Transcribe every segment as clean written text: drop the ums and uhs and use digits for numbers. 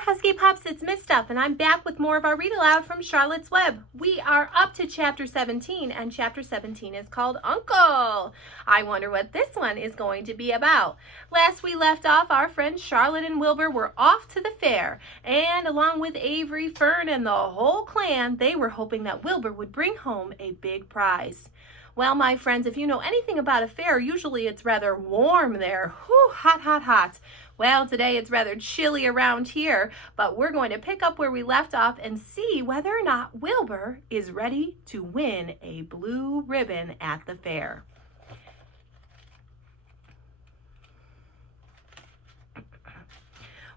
there, Husky Pups. It's Miss Stuff, and I'm back with more of our read aloud from Charlotte's Web. We are up to Chapter 17, and Chapter 17 is called Uncle. I wonder what this one is going to be about. Last we left off, our friends Charlotte and Wilbur were off to the fair, and along with Avery, Fern, and the whole clan, they were hoping that Wilbur would bring home a big prize. Well, my friends, if you know anything about a fair, usually it's rather warm there. Whew, hot, hot, hot. Well, today it's rather chilly around here, but we're going to pick up where we left off and see whether or not Wilbur is ready to win a blue ribbon at the fair.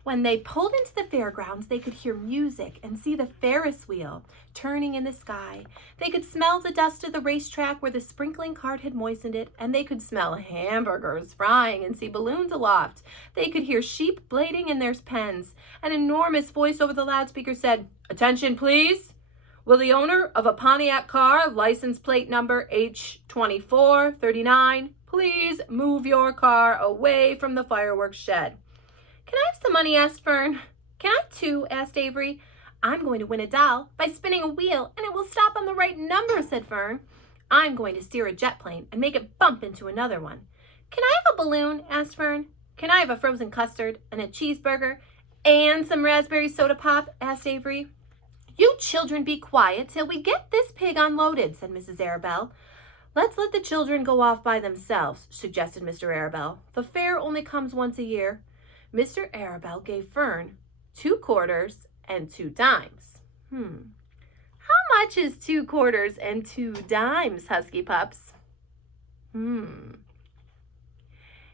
When they pulled into the fairgrounds, they could hear music and see the Ferris wheel turning in the sky. They could smell the dust of the racetrack where the sprinkling cart had moistened it, and they could smell hamburgers frying and see balloons aloft. They could hear sheep bleating in their pens. An enormous voice over the loudspeaker said, "Attention, please. Will the owner of a Pontiac car, license plate number H2439, please move your car away from the fireworks shed?" "Can I have some money?" asked Fern. "Can I too?" asked Avery. "I'm going to win a doll by spinning a wheel, and it will stop on the right number," said Fern. "I'm going to steer a jet plane and make it bump into another one." "Can I have a balloon?" asked Fern. "Can I have a frozen custard and a cheeseburger and some raspberry soda pop?" asked Avery. "You children be quiet till we get this pig unloaded," said Mrs. Arabelle. "Let's let the children go off by themselves," suggested Mr. Arabelle. "The fair only comes once a year." Mr. Arabelle gave Fern 2 quarters and 2 dimes. How much is 2 quarters and 2 dimes, Husky Pups? And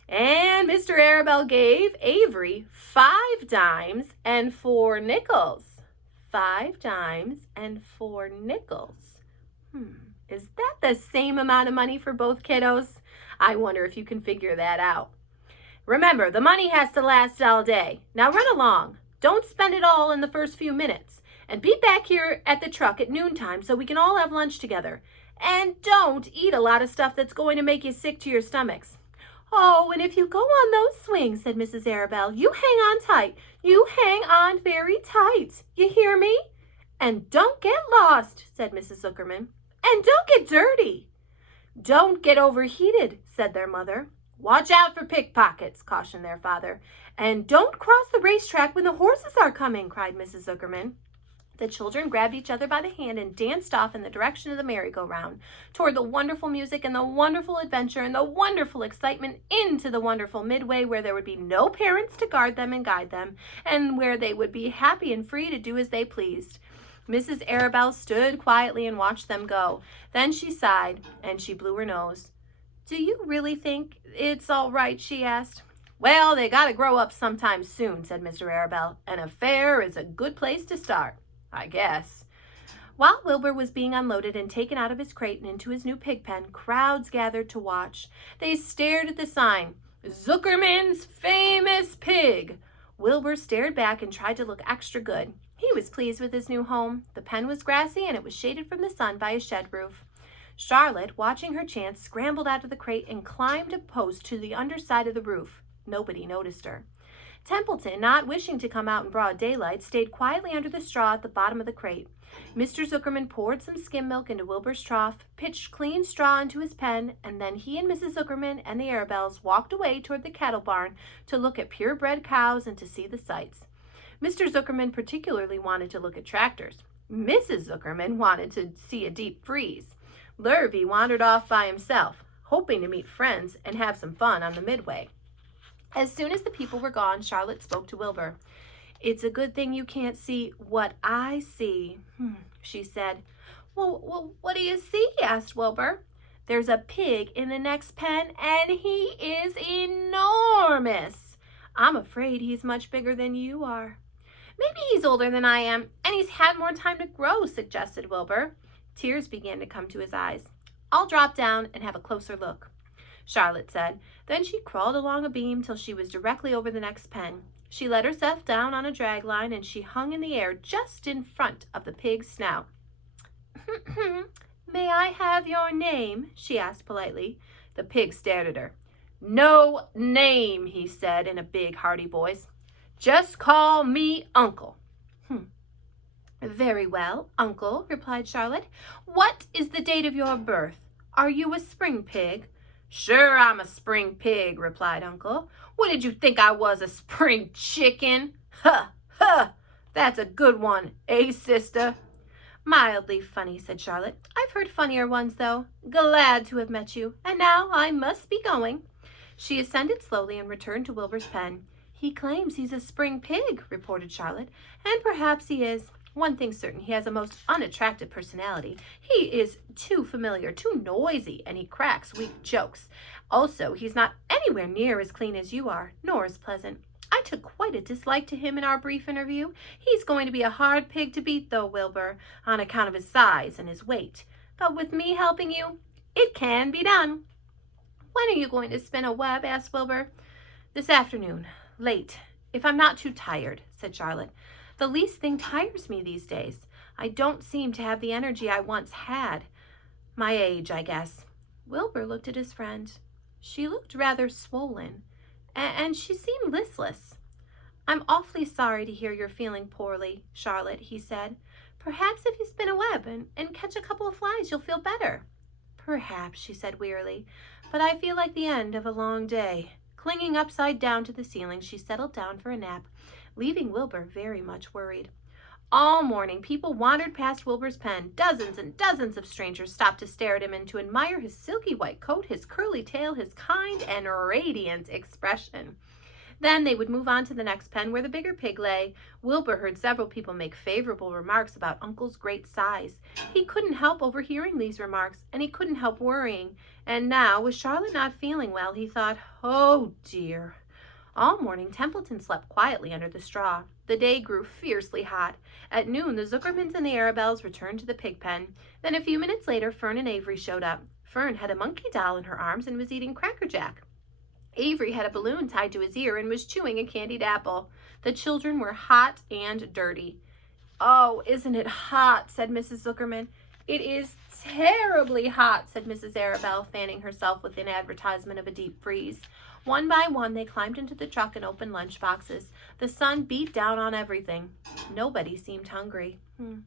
Mr. Arabelle gave Avery 5 dimes and 4 nickels. 5 dimes and 4 nickels. Is that the same amount of money for both kiddos? I wonder if you can figure that out. Remember, the money has to last all day. Now run along. Don't spend it all in the first few minutes. And be back here at the truck at noontime so we can all have lunch together. And don't eat a lot of stuff that's going to make you sick to your stomachs. "Oh, and if you go on those swings," said Mrs. Arabelle, "you hang on tight. You hang on very tight. You hear me? And don't get lost," said Mrs. Zuckerman. "And don't get dirty." "Don't get overheated," said their mother. "Watch out for pickpockets," cautioned their father. "And don't cross the racetrack when the horses are coming," cried Mrs. Zuckerman. The children grabbed each other by the hand and danced off in the direction of the merry-go-round, toward the wonderful music and the wonderful adventure and the wonderful excitement, into the wonderful Midway, where there would be no parents to guard them and guide them, and where they would be happy and free to do as they pleased. Mrs. Arabelle stood quietly and watched them go. Then she sighed, and she blew her nose. "Do you really think it's all right?" she asked. "Well, they got to grow up sometime soon," said Mr. Arabelle, "and a fair is a good place to start, I guess." While Wilbur was being unloaded and taken out of his crate and into his new pig pen, crowds gathered to watch. They stared at the sign, "Zuckerman's Famous Pig." Wilbur stared back and tried to look extra good. He was pleased with his new home. The pen was grassy and it was shaded from the sun by a shed roof. Charlotte, watching her chance, scrambled out of the crate and climbed a post to the underside of the roof. Nobody noticed her. Templeton, not wishing to come out in broad daylight, stayed quietly under the straw at the bottom of the crate. Mr. Zuckerman poured some skim milk into Wilbur's trough, pitched clean straw into his pen, and then he and Mrs. Zuckerman and the Arabelles walked away toward the cattle barn to look at purebred cows and to see the sights. Mr. Zuckerman particularly wanted to look at tractors. Mrs. Zuckerman wanted to see a deep freeze. Lurvy wandered off by himself, hoping to meet friends and have some fun on the Midway. As soon as the people were gone, Charlotte spoke to Wilbur. "It's a good thing you can't see what I see," she said. Well, what do you see?" asked Wilbur. "There's a pig in the next pen, and he is enormous. I'm afraid he's much bigger than you are." "Maybe he's older than I am, and he's had more time to grow," suggested Wilbur. Tears began to come to his eyes. "I'll drop down and have a closer look," Charlotte said. Then she crawled along a beam till she was directly over the next pen. She let herself down on a drag line, and she hung in the air just in front of the pig's snout. "May I have your name?" she asked politely. The pig stared at her. "No name," he said in a big, hearty voice. Just call me Uncle." "Very well, Uncle," replied Charlotte. "What is the date of your birth? Are you a spring pig?" "Sure, I'm a spring pig," replied Uncle. "What did you think I was, a spring chicken? Huh, huh, that's a good one, eh, sister?" "Mildly funny," said Charlotte. "I've heard funnier ones, though. Glad to have met you. And now I must be going." She ascended slowly and returned to Wilbur's pen. "He claims he's a spring pig," reported Charlotte, "and perhaps he is. One thing's certain, he has a most unattractive personality. He is too familiar, too noisy, and he cracks weak jokes. Also, he's not anywhere near as clean as you are, nor as pleasant. I took quite a dislike to him in our brief interview. He's going to be a hard pig to beat, though, Wilbur, on account of his size and his weight. But with me helping you, it can be done." "When are you going to spin a web?" asked Wilbur. "This afternoon, late, if I'm not too tired," said Charlotte. "The least thing tires me these days. I don't seem to have the energy I once had. My age, I guess." Wilbur looked at his friend. She looked rather swollen, and she seemed listless. "I'm awfully sorry to hear you're feeling poorly, Charlotte," he said. "Perhaps if you spin a web and catch a couple of flies, you'll feel better." "Perhaps," she said wearily, "but I feel like the end of a long day." Clinging upside down to the ceiling, she settled down for a nap, leaving Wilbur very much worried. All morning, people wandered past Wilbur's pen. Dozens and dozens of strangers stopped to stare at him and to admire his silky white coat, his curly tail, his kind and radiant expression. Then they would move on to the next pen where the bigger pig lay. Wilbur heard several people make favorable remarks about Uncle's great size. He couldn't help overhearing these remarks, and he couldn't help worrying. And now, with Charlotte not feeling well, he thought, "Oh dear." All morning, Templeton slept quietly under the straw. The day grew fiercely hot. At noon, the Zuckermans and the Arabelles returned to the pig pen. Then a few minutes later, Fern and Avery showed up. Fern had a monkey doll in her arms and was eating Cracker Jack. Avery had a balloon tied to his ear and was chewing a candied apple. The children were hot and dirty. "Oh, isn't it hot?" said Mrs. Zuckerman. "It is terribly hot," said Mrs. Arabelle, fanning herself with an advertisement of a deep freeze. One by one, they climbed into the truck and opened lunch boxes. The sun beat down on everything. Nobody seemed hungry. "When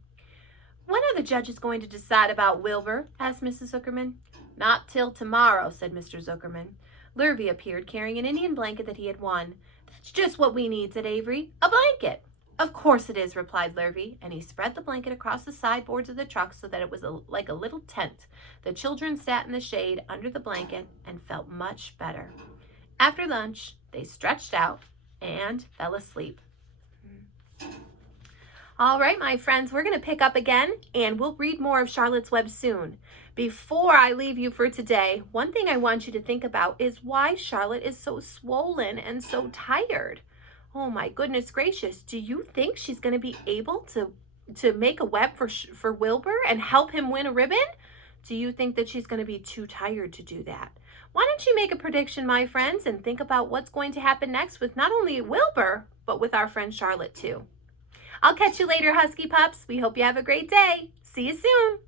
are the judges going to decide about Wilbur?" asked Mrs. Zuckerman. "Not till tomorrow," said Mr. Zuckerman. Lurvy appeared, carrying an Indian blanket that he had won. "That's just what we need," said Avery. "A blanket." "Of course it is," replied Lurvy, and he spread the blanket across the sideboards of the truck so that it was like a little tent. The children sat in the shade under the blanket and felt much better. After lunch, they stretched out and fell asleep. All right, my friends, we're going to pick up again, and we'll read more of Charlotte's Web soon. Before I leave you for today, one thing I want you to think about is why Charlotte is so swollen and so tired. Oh my goodness gracious, do you think she's going to be able to make a web for Wilbur and help him win a ribbon? Do you think that she's going to be too tired to do that? Why don't you make a prediction, my friends, and think about what's going to happen next with not only Wilbur, but with our friend Charlotte too. I'll catch you later, Husky Pups. We hope you have a great day. See you soon.